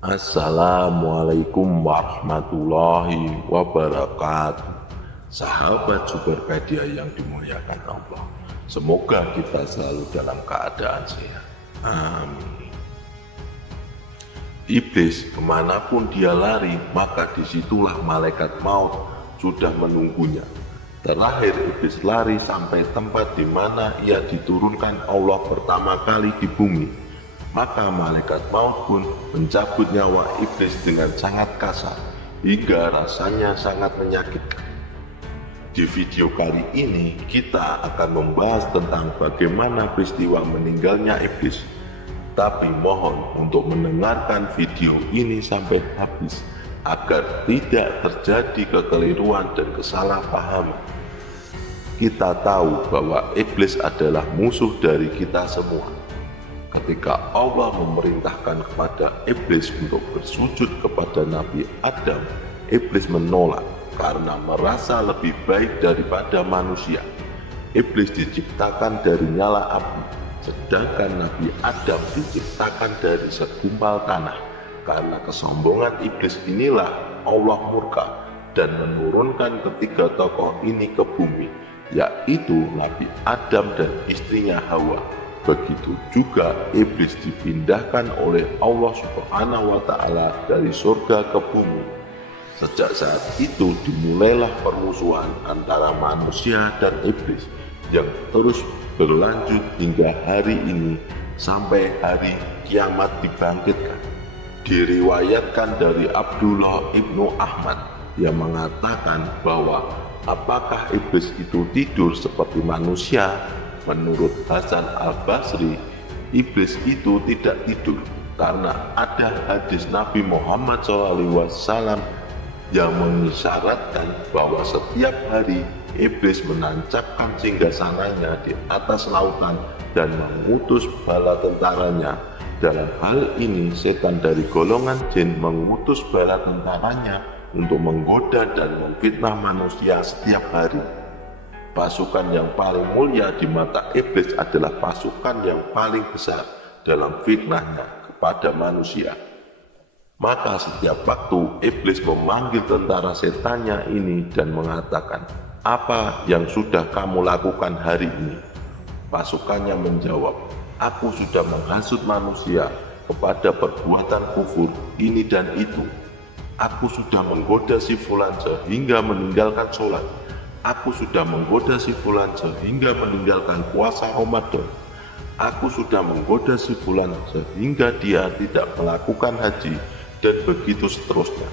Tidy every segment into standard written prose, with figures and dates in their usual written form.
Assalamualaikum warahmatullahi wabarakatuh. Sahabat Superpedia yang dimuliakan Allah, semoga kita selalu dalam keadaan sehat. Amin. Iblis kemanapun dia lari, maka disitulah malaikat maut sudah menunggunya. Terakhir iblis lari sampai tempat di mana ia diturunkan Allah pertama kali di bumi. Maka malaikat maut pun mencabut nyawa iblis dengan sangat kasar, hingga rasanya sangat menyakitkan. Di video kali ini kita akan membahas tentang bagaimana peristiwa meninggalnya iblis. Tapi mohon untuk mendengarkan video ini sampai habis, agar tidak terjadi kekeliruan dan kesalahpahaman. Kita tahu bahwa iblis adalah musuh dari kita semua. Ketika Allah memerintahkan kepada iblis untuk bersujud kepada Nabi Adam, iblis menolak karena merasa lebih baik daripada manusia. Iblis diciptakan dari nyala api, sedangkan Nabi Adam diciptakan dari segumpal tanah. Karena kesombongan iblis inilah Allah murka dan menurunkan ketiga tokoh ini ke bumi, yaitu Nabi Adam dan istrinya Hawa. Begitu juga iblis dipindahkan oleh Allah Subhanahu wa Ta'ala dari surga ke bumi. Sejak saat itu dimulailah permusuhan antara manusia dan iblis yang terus berlanjut hingga hari ini sampai hari kiamat dibangkitkan. Diriwayatkan dari Abdullah ibnu Ahmad yang mengatakan bahwa apakah iblis itu tidur seperti manusia? Menurut Hasan al-Basri, iblis itu tidak tidur karena ada hadis Nabi Muhammad SAW yang mengisyaratkan bahwa setiap hari iblis menancapkan singgasananya di atas lautan dan mengutus bala tentaranya. Dalam hal ini, setan dari golongan jin mengutus bala tentaranya untuk menggoda dan memfitnah manusia setiap hari. Pasukan yang paling mulia di mata iblis adalah pasukan yang paling besar dalam fitnahnya kepada manusia. Maka setiap waktu iblis memanggil tentara setannya ini dan mengatakan, "Apa yang sudah kamu lakukan hari ini?" Pasukannya menjawab, "Aku sudah menghasut manusia kepada perbuatan kufur ini dan itu. Aku sudah menggoda si fulan sehingga meninggalkan sholat. Aku sudah menggoda si fulan sehingga meninggalkan puasa Ramadan. Aku sudah menggoda si fulan sehingga dia tidak melakukan haji," dan begitu seterusnya.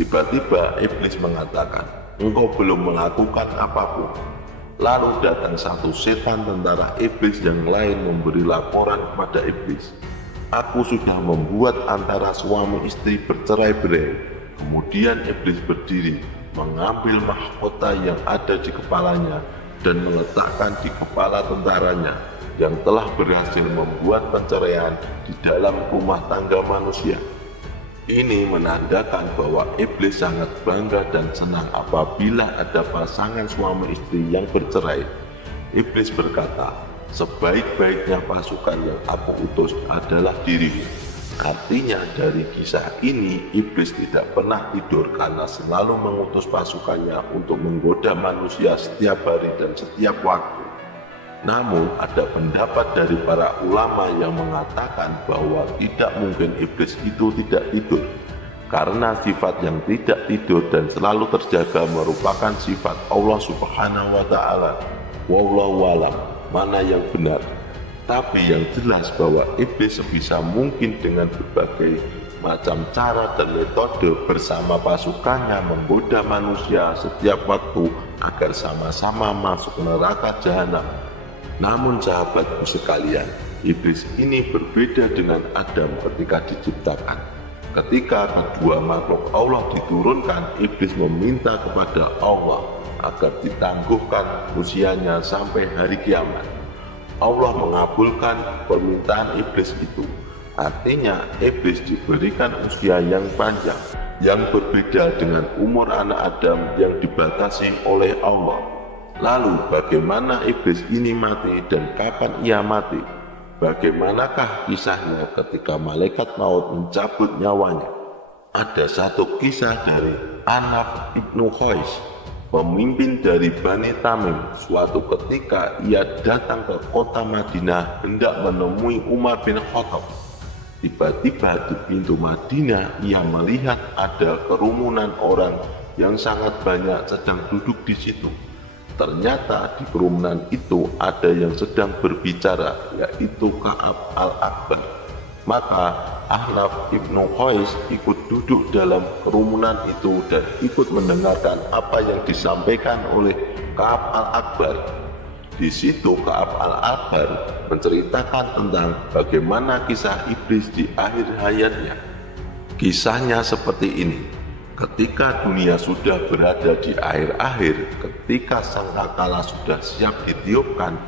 Tiba-tiba iblis mengatakan, "Engkau belum melakukan apapun." Lalu datang satu setan tentara iblis yang lain memberi laporan kepada iblis, "Aku sudah membuat antara suami istri bercerai-berai." Kemudian iblis berdiri, mengambil mahkota yang ada di kepalanya dan meletakkan di kepala tentaranya yang telah berhasil membuat perceraian di dalam rumah tangga manusia. Ini menandakan bahwa iblis sangat bangga dan senang apabila ada pasangan suami istri yang bercerai. Iblis berkata, "Sebaik-baiknya pasukan yang aku utus adalah dirimu." Artinya dari kisah ini iblis tidak pernah tidur karena selalu mengutus pasukannya untuk menggoda manusia setiap hari dan setiap waktu. Namun ada pendapat dari para ulama yang mengatakan bahwa tidak mungkin iblis itu tidak tidur, karena sifat yang tidak tidur dan selalu terjaga merupakan sifat Allah Subhanahu wa Ta'ala. Wallahu a'lam mana yang benar. Tapi yang jelas bahwa iblis sebisa mungkin dengan berbagai macam cara dan metode bersama pasukannya menggoda manusia setiap waktu agar sama-sama masuk neraka jahanam. Namun sahabatku sekalian, iblis ini berbeda dengan Adam ketika diciptakan. Ketika kedua makhluk Allah diturunkan, iblis meminta kepada Allah agar ditangguhkan usianya sampai hari kiamat. Allah mengabulkan permintaan iblis itu. Artinya iblis diberikan usia yang panjang, yang berbeda dengan umur anak Adam yang dibatasi oleh Allah. Lalu bagaimana iblis ini mati dan kapan ia mati? Bagaimanakah kisahnya ketika malaikat maut mencabut nyawanya? Ada satu kisah dari Anaf ibnu Qais, pemimpin dari Bani Tamim. Suatu ketika ia datang ke kota Madinah hendak menemui Umar bin Khattab. Tiba-tiba di pintu Madinah ia melihat ada kerumunan orang yang sangat banyak sedang duduk di situ. Ternyata di kerumunan itu ada yang sedang berbicara, yaitu Ka'ab al-Akbar. Maka Ahnaf ibnu Qais ikut duduk dalam kerumunan itu dan ikut mendengarkan apa yang disampaikan oleh Ka'ab al-Akbar. Di situ Ka'ab al-Akbar menceritakan tentang bagaimana kisah iblis di akhir hayatnya. Kisahnya seperti ini. Ketika dunia sudah berada di akhir-akhir, ketika sangkakala sudah siap ditiupkan,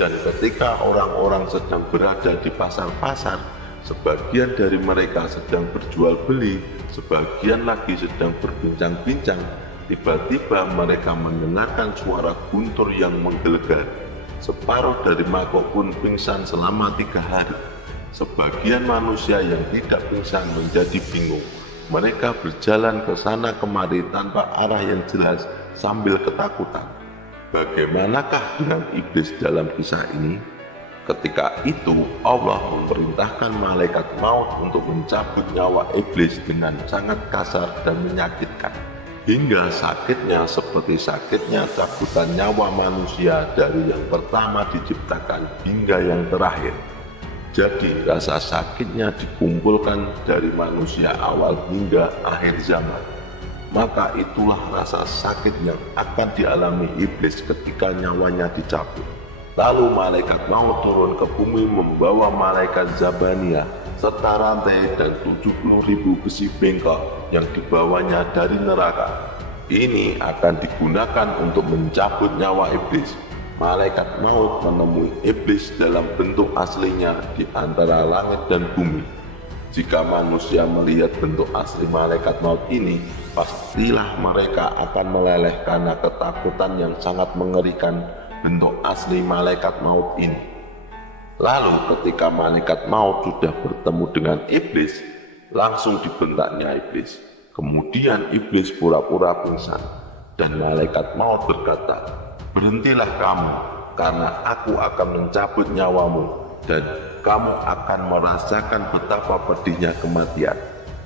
dan ketika orang-orang sedang berada di pasar-pasar, sebagian dari mereka sedang berjual beli, sebagian lagi sedang berbincang-bincang, tiba-tiba mereka mendengarkan suara guntur yang menggelegar. Separuh dari makhluk pun pingsan selama 3 hari. Sebagian manusia yang tidak pingsan menjadi bingung. Mereka berjalan ke sana kemari tanpa arah yang jelas sambil ketakutan. Bagaimanakah dengan iblis dalam kisah ini? Ketika itu Allah memerintahkan malaikat maut untuk mencabut nyawa iblis dengan sangat kasar dan menyakitkan. Hingga sakitnya seperti sakitnya cabutan nyawa manusia dari yang pertama diciptakan hingga yang terakhir. Jadi rasa sakitnya dikumpulkan dari manusia awal hingga akhir zaman. Maka itulah rasa sakit yang akan dialami iblis ketika nyawanya dicabut. Lalu malaikat maut turun ke bumi membawa malaikat Zabaniyah serta rantai dan 70.000 besi bengkok yang dibawanya dari neraka. Ini akan digunakan untuk mencabut nyawa iblis. Malaikat maut menemui iblis dalam bentuk aslinya di antara langit dan bumi. Jika manusia melihat bentuk asli malaikat maut ini, pastilah mereka akan meleleh karena ketakutan yang sangat mengerikan bentuk asli malaikat maut ini. Lalu ketika malaikat maut sudah bertemu dengan iblis, langsung dibentaknya iblis. Kemudian iblis pura-pura pingsan, dan malaikat maut berkata, "Berhentilah kamu, karena aku akan mencabut nyawamu, dan kamu akan merasakan betapa pedihnya kematian."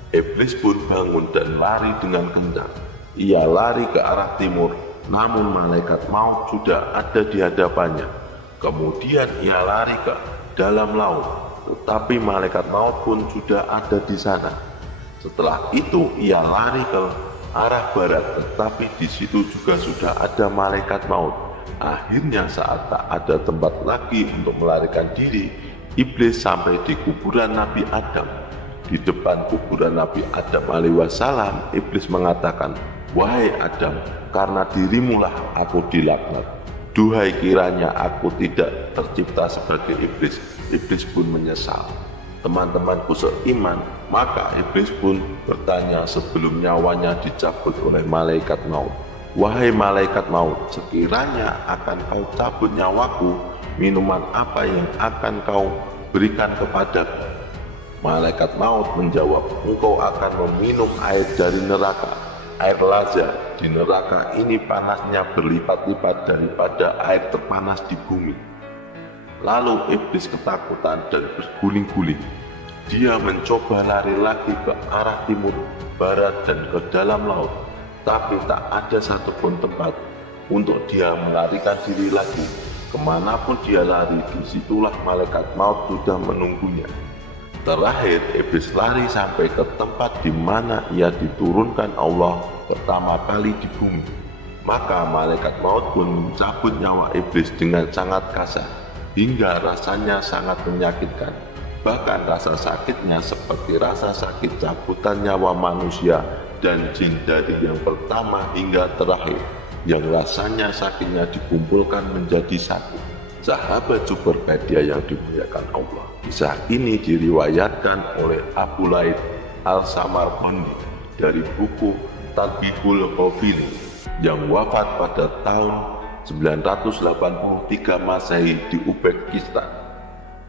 Iblis pun bangun dan lari dengan kencang. Ia lari ke arah timur, namun malaikat maut sudah ada di hadapannya. Kemudian ia lari ke dalam laut, tetapi malaikat maut pun sudah ada di sana. Setelah itu ia lari ke arah barat, tetapi di situ juga sudah ada malaikat maut. Akhirnya saat tak ada tempat lagi untuk melarikan diri, iblis sampai di kuburan Nabi Adam. Di depan kuburan Nabi Adam alaihissalam, iblis mengatakan, "Wahai Adam, karena dirimulah aku dilaknat. Duhai kiranya aku tidak tercipta sebagai iblis." Iblis pun menyesal. Teman-temanku seiman, maka iblis pun bertanya sebelum nyawanya dicabut oleh malaikat maut, "Wahai malaikat maut, sekiranya akan kau cabut nyawaku, minuman apa yang akan kau berikan kepadaku?" Malaikat maut menjawab, "Engkau akan meminum air dari neraka. Air Lazza di neraka ini panasnya berlipat-lipat daripada air terpanas di bumi." Lalu iblis ketakutan dan berguling-guling. Dia mencoba lari lagi ke arah timur, barat, dan ke dalam laut, tapi tak ada satupun tempat untuk dia melarikan diri lagi. Kemanapun dia lari, disitulah malaikat maut sudah menunggunya. Terakhir, iblis lari sampai ke tempat di mana ia diturunkan Allah pertama kali di bumi. Maka malaikat maut pun mencabut nyawa iblis dengan sangat kasar, hingga rasanya sangat menyakitkan. Bahkan rasa sakitnya seperti rasa sakit cabutan nyawa manusia dan jin dari yang pertama hingga terakhir, yang rasanya sakitnya dikumpulkan menjadi satu. Sahabat super media yang dimuliakan Allah, kisah ini diriwayatkan oleh Abu Laid Al-Samarqandi dari buku Talbihul Ghafilin yang wafat pada tahun 983 Masehi di Uzbekistan.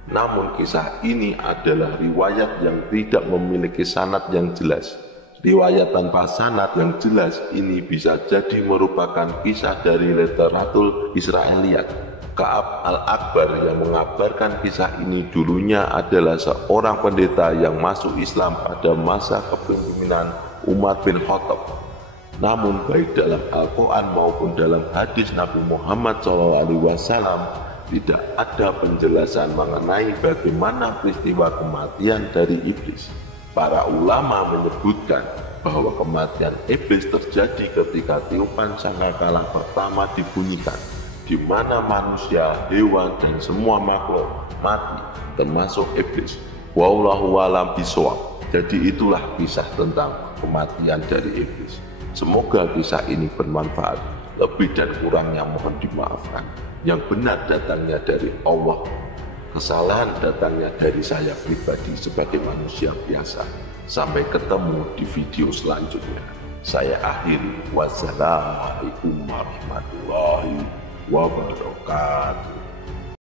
Namun kisah ini adalah riwayat yang tidak memiliki sanad yang jelas. Riwayat tanpa sanad yang jelas ini bisa jadi merupakan kisah dari literatur Israiliyat. Ka'ab al-Akbar yang mengabarkan kisah ini dulunya adalah seorang pendeta yang masuk Islam pada masa kepemimpinan Umar bin Khattab. Namun baik dalam Al-Quran maupun dalam hadis Nabi Muhammad SAW tidak ada penjelasan mengenai bagaimana peristiwa kematian dari iblis. Para ulama menyebutkan bahwa kematian iblis terjadi ketika tiupan sangkakala pertama dibunyikan, di mana manusia, hewan, dan semua makhluk mati, termasuk iblis. Wallahu a'lam bishawab. Jadi itulah kisah tentang kematian dari iblis. Semoga kisah ini bermanfaat. Lebih dan kurangnya mohon dimaafkan. Yang benar datangnya dari Allah, kesalahan datangnya dari saya pribadi sebagai manusia biasa. Sampai ketemu di video selanjutnya. Saya akhiri. Wassalamualaikum warahmatullahi wabarakatuh.